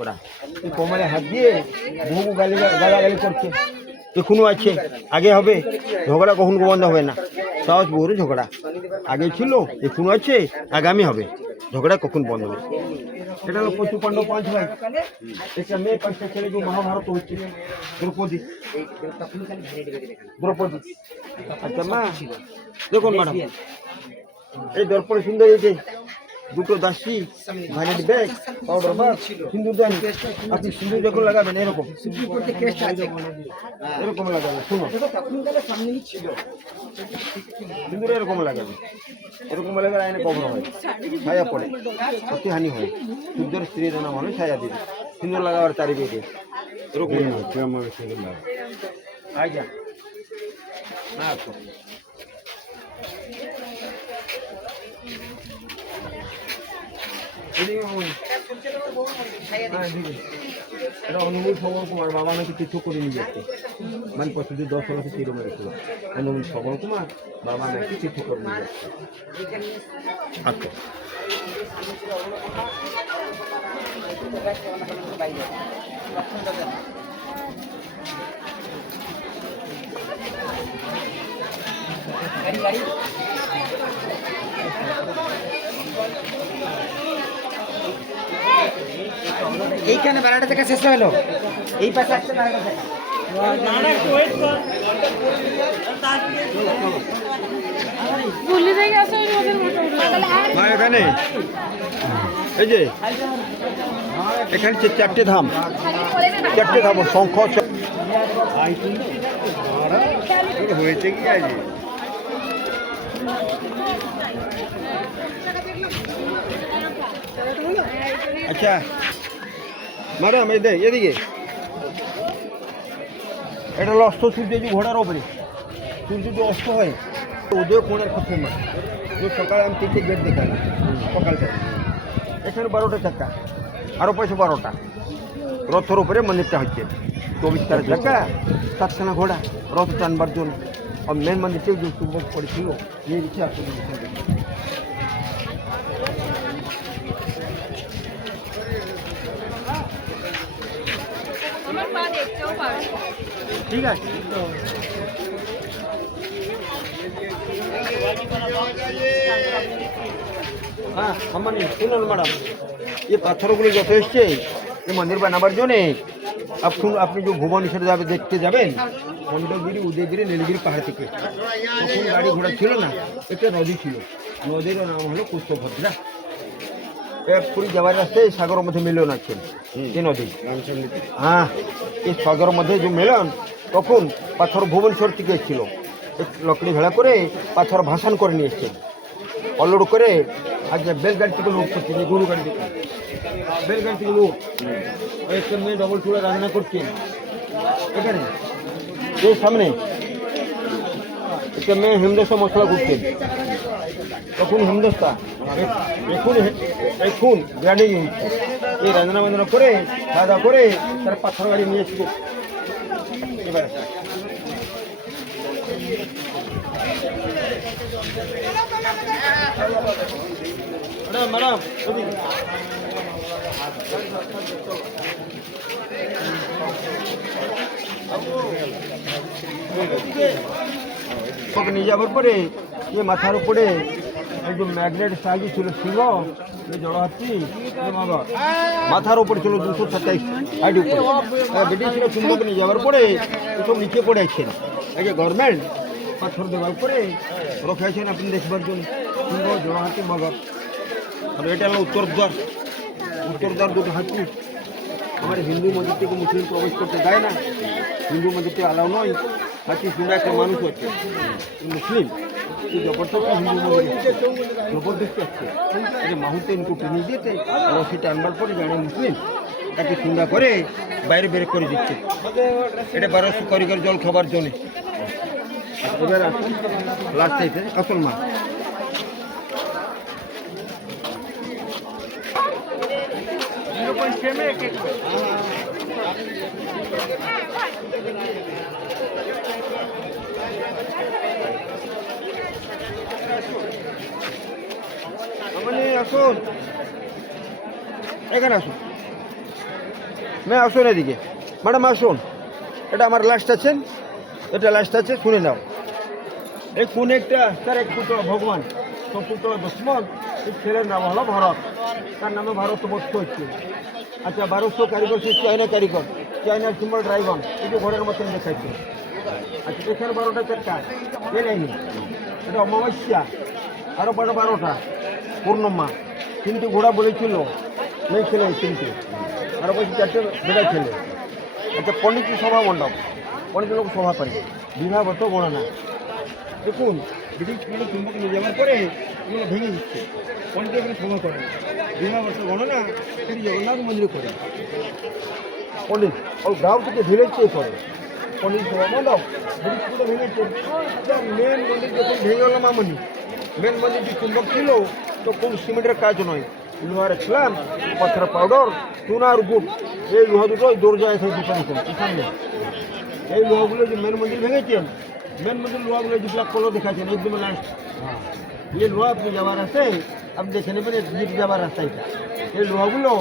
ওরা কোমরে হাত দিয়ে বহু গালাগালি করছে, এখনো আছে, আগে হবে, ঝগড়া কখনো বন্ধ হবে না। সাহস বহুরে ঝগড়া আগে ছিল, এখনো আছে, আগামী হবে, ঝগড়া কখন বন্ধ হবে। এটা হলো পশু পাণ্ডব 5 ভাই, একটা মেয়ে 5টা ছেলে, যে মহাভারত হচ্ছে। দ্রৌপদী, আচ্ছা মা দেখুন ম্যাডাম, এই দর্পণে সুন্দর হয়েছে, দুটো দাসী, ভাইলেট ব্যাগ, পাউডার বাগ, সিঁদুর দেন। আপনি সিঁদুর যখন লাগাবেন এরকম এরকম লাগাবেন, শুনো সিঁদুর এরকম লাগাবেন, এরকম লাগালে আইনে কবর হয়, ছায়া পড়ে, ক্ষতিহানি হয়। সূর্যের স্ত্রীর নাম হলে ছায়া দিবে, সিঁদুর লাগাবার তারি বেঁধে এরকম আচ্ছা না। এটা অনুমোদ সবল কুমার, বাবা নাকি কিছু করে নিয়ে যাচ্ছে, মানে 10 বছর তীর মেরেছিল। অনুমোদ সবল কুমার, বাবা নাকি কিছু করে নিয়ে যাচ্ছে। আচ্ছা এইখানে বারাটা থেকে শেষ হলো, এই পাশে আসছে বারাটা থেকে। এখানে এই যে এখানে 4টে ধাম, 4টে ধাম শঙ্খ হয়েছে কি আছে। আচ্ছা ম্যাডাম এদিকে, এটা হলো অস্ত সূর্য, যে ঘোড়ার ওপরে সূর্য যে অস্ত হয়, উদয় কোণের খুব ফেমাস। সকালে আমি 3টে গেট দেখাই সকালটা, এখানে 12টা চাকা, আরও পাশে 12টা। রথের উপরে মন্দিরটা হচ্ছে, 24টা চাকা, 7খানা ঘোড়া, রথ টানবার জন্য। আর মেন মন্দিরটাও যে চুম্বক পড়েছিল, এই দিকে আসলে ঠিক আছে। হ্যাঁ আম্মানি শুনুন ম্যাডাম, এই পাথরগুলো যত এসছে এই মন্দির বানাবার জন্যে, আপনি যে ভুবনেশ্বর দেখতে যাবেন, খণ্ডগিরি, উদয়গিরি, নীলগিরি পাহাড় থেকে, তখন গাড়ি ঘোড়া ছিল না, একটা নদী ছিল, নদীর নাম হলো কুষ্ঠভদ্রা। পুরী যাওয়ার রাস্তায় সাগরের মধ্যে মিলন আছে, এই নদী। হ্যাঁ, এই সাগরের মধ্যে যে মিলন, তখন পাথর ভুবনেশ্বর থেকে এসেছিল, লকড়ি ভেড়া করে পাথর ভাসান করে নিয়ে এসছেন, অলোড করে। আজ বেলগাড়ি থেকে লোক করছে, গরু গাড়ি থেকে, বেলগাড়ি থেকে লোক। একটা মেয়ে ডবল চুলা রান্না করছেন এখানে, এই সামনে একটা মেয়ে হিমদস্তা মশলা করছেন, তখন হিমদস্তা, এখন গ্রাইন্ডিং হচ্ছে। এই রান্না বান্না করে খাওয়া দাওয়া করে তার পাথর গাড়ি নিয়ে এসছে। এবার ম্যাডাম নিয়ে যাবার পরে এ মাথার উপরে একদম ম্যাগনেট সাহায্য ছিল শিব, জড়হাতি মাথার উপরে ছিল 227 হাইট উপরে। ব্রিটিশরা চুম্বক নিয়ে যাওয়ার পরে এসব নিচে পড়ে আছেন, আগে গভর্নমেন্ট পাথর দেওয়ার পরে রক্ষাছেন আপনি দেখবার জন্য, সিংহ, জড়হাতি, মগর। আর এটা হলো উত্তরদ্বার, উত্তরদ্বার 2টো হাতি। আমার হিন্দু মন্দির থেকে মুসলিম প্রবেশ করতে দেয় না, হিন্দু মন্দির থেকে অ্যালাউ নয়। হাতি শুনে একটা মানুষ হচ্ছে মুসলিম, জবরদস্তি হিন্দু মন্দির জবরদস্তি আসছে, এটা মাহুতে ইনকো টেনে দিয়েছে, রশিটা আনবার পরে জানে মুসলিম, তাকে সুন্দর করে বাইরে বের করে দিচ্ছে। এটা 1200 কারিগর জল খাবার জন্যে। এবার আসুন লাস্ট আইতে আসল মা। আসুন এখানে আসুন, ম্যাম আসুন এদিকে, ম্যাডাম আসুন, এটা আমার লাস্ট আছেন, এটা লাস্ট আছে, শুনে নাও। এই কোন একটা তার এক পুত্র ভগবান, পুত্র দুশ্মন, এই ছেলের নাম হলো ভারত, তার নামে ভারতবর্ষ হচ্ছে। আচ্ছা 1200 কারিগর, সে চায়না কারিগর, চায়নার সিম্বল ড্রাইভার, এই যে ঘরের মতন দেখাচ্ছে। আচ্ছা এখানে 12টা চারটা এ নেয়নি, এটা অমাবস্যা, আরও 12টা পূর্ণমা, 3টে ঘোড়া বলেছিল, মেয়ে ছেলে 3টে, আরও বলছি 4টে বেড়া ছেলে। আচ্ছা পণ্ডিত সভা মণ্ডপ, পণ্ডিত লোক সভা পারে, বিবাহগত গণনা। দেখুন ব্রিটিশ চুম্বক নিয়ে যাওয়ার পরে এগুলো ভেঙে দিচ্ছে, পণ্ডিত এখানে সভা করে, বিবাহগত গণনা সেটি জগন্নাথ মন্দিরে করে। পণ্ডিত ওই গাঁও থেকে ভিলেজকে করে পণ্ডিত সভা মণ্ডপ, ব্রিটিশ পুরো ভেঙেছে। মেন মন্দির যখন ভেঙে গেল মামনি, মেন মন্দির যে চুম্বক ছিল তো কোন সিমেন্টের কাজ নয়, লোহার স্ল্যাম, পাথর পাউডার, চুনার গুড়, এই লোহা দুটো দরজায় আছে দুটো সামনে। এই লোহাগুলো যে মেন মন্দির ভেঙেছেন, মেন মন্দির লোহাগুলো যে ব্ল্যাক কলর দেখাচ্ছেন একদম লাস্ট, এই লোহা আপনি যাওয়ার রাস্তায় আপনি দেখে নেবেন, জিপ যাওয়ার রাস্তা এটা। এই লোহাগুলো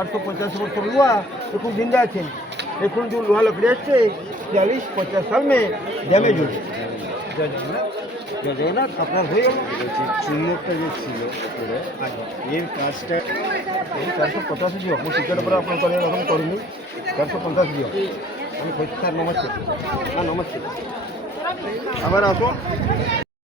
850 বছর লোহা এখন জিন্দা আছেন। এখন যে লোহা লকড়ি আসছে 40-50 সাল মে ড্যামেজ হয়েছে। জয় জগন্নাথ, জয় জগন্নাথ, আপনার হয়ে গেল। চুম্বকটা যে ছিল উপরে, এর কাজটা এই 450 দিও, ମୁଁ ଟିକେଟ୍ ପରେ ଆପଣ କରିବା ରକମ କରିନି, 450 দিও। আমি কইছি স্যার নমস্তে, হ্যাঁ নমস্তে, আবার আসুন।